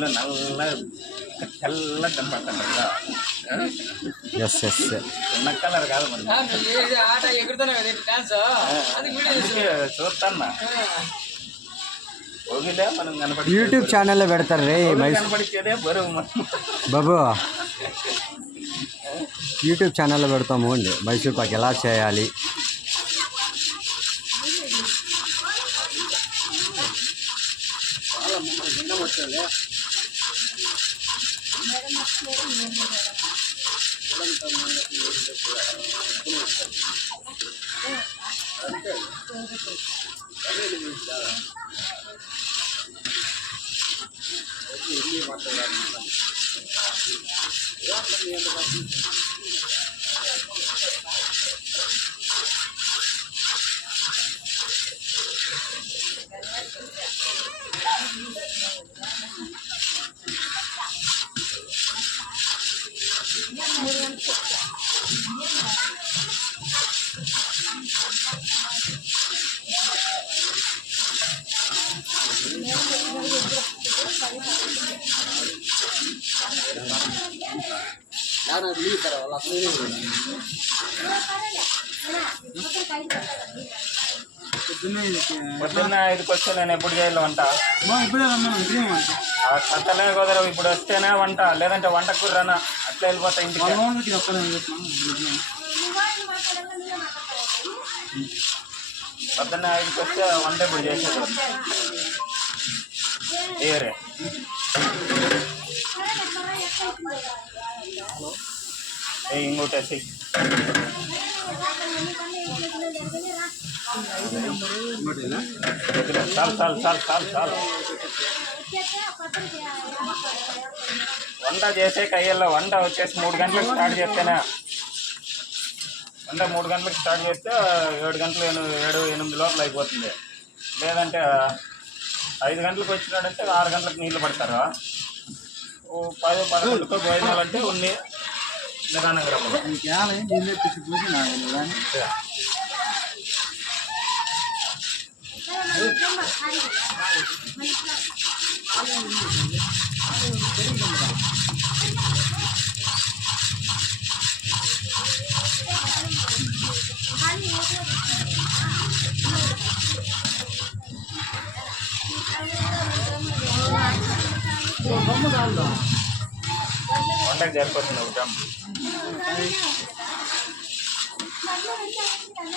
ఇందులో నల్ల తెల్ల కనపడతాను కదా. ఎస్ ఎస్ ఉన్న కలర్ కాదు మరి చూస్తాన్నా ఓగిలే మనం కనపడి యూట్యూబ్ ఛానల్లో పెడతారు రే కనపడిచేదే బరువు బాబు. యూట్యూబ్ ఛానల్లో పెడతాము అండి మైసూర్ పాక్ ఎలా చేయాలి. పొద్దున్న 5కి వస్తే నేను ఎప్పుడు చేయాలి వంట? అత్తలే కుదరవు. ఇప్పుడు వస్తేనే వంట, లేదంటే వంట కూరనా అట్లా వెళ్ళిపోతా ఇంటికి. పొద్దున్న 5కి వస్తే వంట ఇప్పుడు చేసేది ఏరే. ఇంకోటి వేసి చాలు చాలు చాలు చాలు చాలు. వంట చేసే కయ్యల్లో వంట వచ్చేసి 3 గంటలకు స్టార్ట్ చేస్తేనే వంట 3 గంటలకు స్టార్ట్ చేస్తే 7 గంటలు 7-8 లోపల అయిపోతుంది. లేదంటే 5 గంటలకు వచ్చినాడంటే 6 గంటలకు నీళ్ళు పడతారు. 10-11కు భోజనాలు అంటే ఉన్ని నిదానంగా వంటకు జరిపోతుంది.